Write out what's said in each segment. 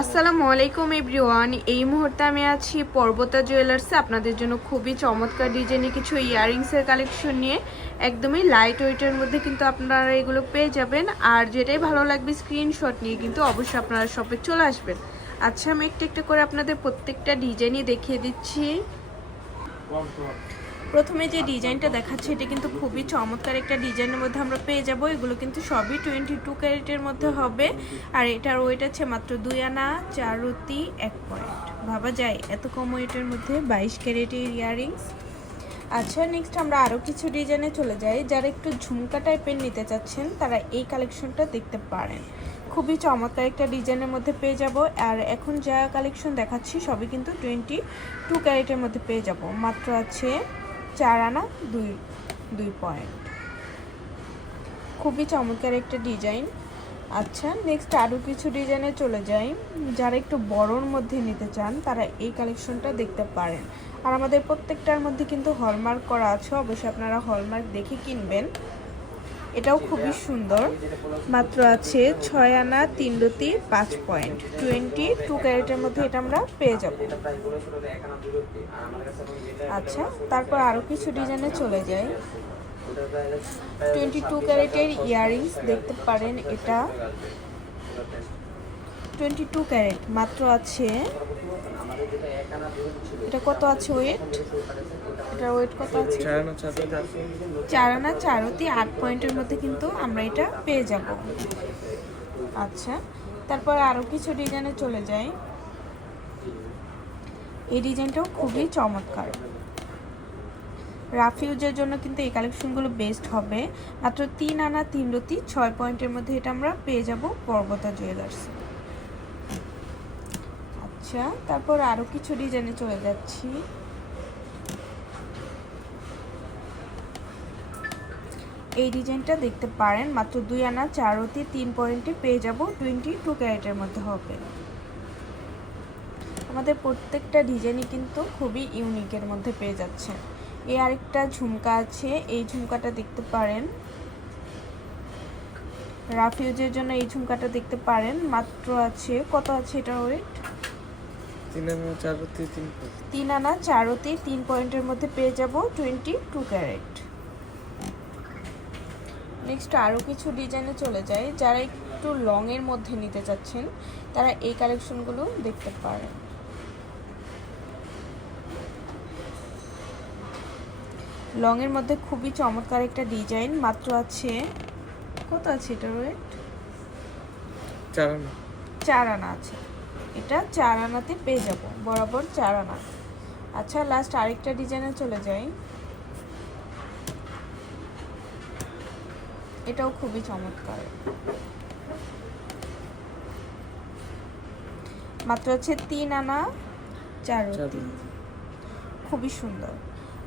আসসালামু আলাইকুম এভরিওয়ান। এই মুহূর্তে আমি আছি পর্বতা জুয়েলার্সে আপনাদের জন্য খুবই চমৎকার ডিজাইনের কিছু ইয়াররিংসের কালেকশন নিয়ে। একদমই লাইট ওয়েটের মধ্যে কিন্তু আপনারা এগুলো পেয়ে যাবেন। আর যেটাই ভালো লাগবে স্ক্রিনশট নিয়ে কিন্তু অবশ্যই আপনারা শপে চলে আসবেন। আচ্ছা, আমি একটা একটা করে আপনাদের প্রত্যেকটা ডিজাইনই দেখিয়ে দিচ্ছি। প্রথমে যে ডিজাইনটা দেখাচ্ছে এটা কিন্তু খুবই চমৎকার একটা ডিজাইনের মধ্যে আমরা পেয়ে যাব। এগুলো কিন্তু সবই 22 ক্যারেটের মধ্যে হবে। আর এটার ওয়েট আছে মাত্র 2 আনা 4 রতি 1 পয়েন্ট। ভাবা যায় এত কম ওয়েটের মধ্যে 22 ক্যারেটের ইয়াররিংস। আচ্ছা, নেক্সট আমরা আরও কিছু ডিজাইনে চলে যাই। যারা একটু ঝুমকা টাইপের নিতে চাচ্ছেন তারা এই কালেকশনটা দেখতে পারেন। খুবই চমৎকার একটা ডিজাইনের মধ্যে পেয়ে যাব। আর এখন যা কালেকশন দেখাচ্ছি সবই কিন্তু 22 ক্যারেটের মধ্যে পেয়ে যাব। মাত্র আছে 4 আনা 2 পয়েন্ট। খুবই চমৎকার একটা ডিজাইন। আচ্ছা, নেক্সট আরও কিছু ডিজাইনে চলে যাই। যারা একটু বড়োর মধ্যে নিতে চান তারা এই কালেকশনটা দেখতে পারেন। আর আমাদের প্রত্যেকটার মধ্যে কিন্তু হলমার্ক করা আছে, অবশ্যই আপনারা হলমার্ক দেখে কিনবেন। এটাও খুবই সুন্দর। মাত্র আছে 6 আনা 3 রতি 5 পয়েন্ট। 22 ক্যারেটের মধ্যে এটা আমরা পেয়ে যাব। আচ্ছা, তারপর আরও কিছু ডিজাইনে চলে যাই। 22 ক্যারেটের ইয়াররিংস দেখতে পারেন। এটা 22 ক্যারেট, মাত্র আছে, এটা কত আছে ওয়েট? এটার ওয়েট কত আছে? 4 আনা 4 রতি 8 পয়েন্টের মধ্যে কিন্তু আমরা এটা পেয়ে যাব। আচ্ছা, তারপর আরও কিছু ডিজাইনে চলে যাই। এই ডিজাইনটাও খুবই চমৎকার। রাফ ইউজের জন্য কিন্তু এই কালেকশনগুলো বেস্ট হবে। মাত্র 3 আনা 3 রতি 6 পয়েন্টের মধ্যে এটা আমরা পেয়ে যাব পর্বতা জুয়েলার্স। আচ্ছা, তারপর আরও কিছু ডিজাইনে চলে যাচ্ছি। এই ডিজাইনটা দেখতে পারেন। মাত্র 2 আনা 4 রতি 3 পয়েন্টে পেয়ে যাব। 22 ক্যারেটের মধ্যে হবে। আমাদের প্রত্যেকটা ডিজাইনই কিন্তু খুবই ইউনিকের মধ্যে পেয়ে যাচ্ছে। এই আরেকটা ঝুমকা আছে, এই ঝুমকাটা দেখতে পারেন। রাফ ইউজের জন্য এই ঝুমকাটা দেখতে পারেন। মাত্র আছে, কত আছে এটার ওয়েট? 3 আনা 4 রতি 3 আনা 4 রতি 3 পয়েন্টের মধ্যে পেয়ে যাব 22 ক্যারেট। নেক্সট আরও কিছু ডিজাইনে চলে যায়। যারা একটু লংয়ের মধ্যে নিতে চাচ্ছেন তারা এই কালেকশনগুলো দেখতে পারেন। লংয়ের মধ্যে খুবই চমৎকার একটা ডিজাইন। মাত্র আছে, কত আছে এটার ওয়েট? 4 আনা আছে। এটা 4 আনাতে পেয়ে যাব, বরাবর 4 আনা। আচ্ছা, লাস্ট আরেকটা ডিজাইনে চলে যাই। এটাও খুবই চমৎকার। মাত্র আছে 3 আনা 4 রতি। খুবই সুন্দর।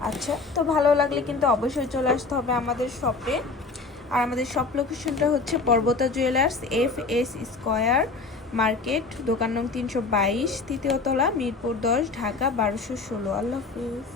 আচ্ছা, তো ভালো লাগলে কিন্তু অবশ্যই চলে আসতে হবে আমাদের শপে। আর আমাদের শপ লোকেশনটা হচ্ছে পর্বতা জুয়েলার্স, FS স্কয়ার মার্কেট, দোকান নং 322, তৃতীয় তলা, মিরপুর 10, ঢাকা 1216। আল্লাহ হাফিজ।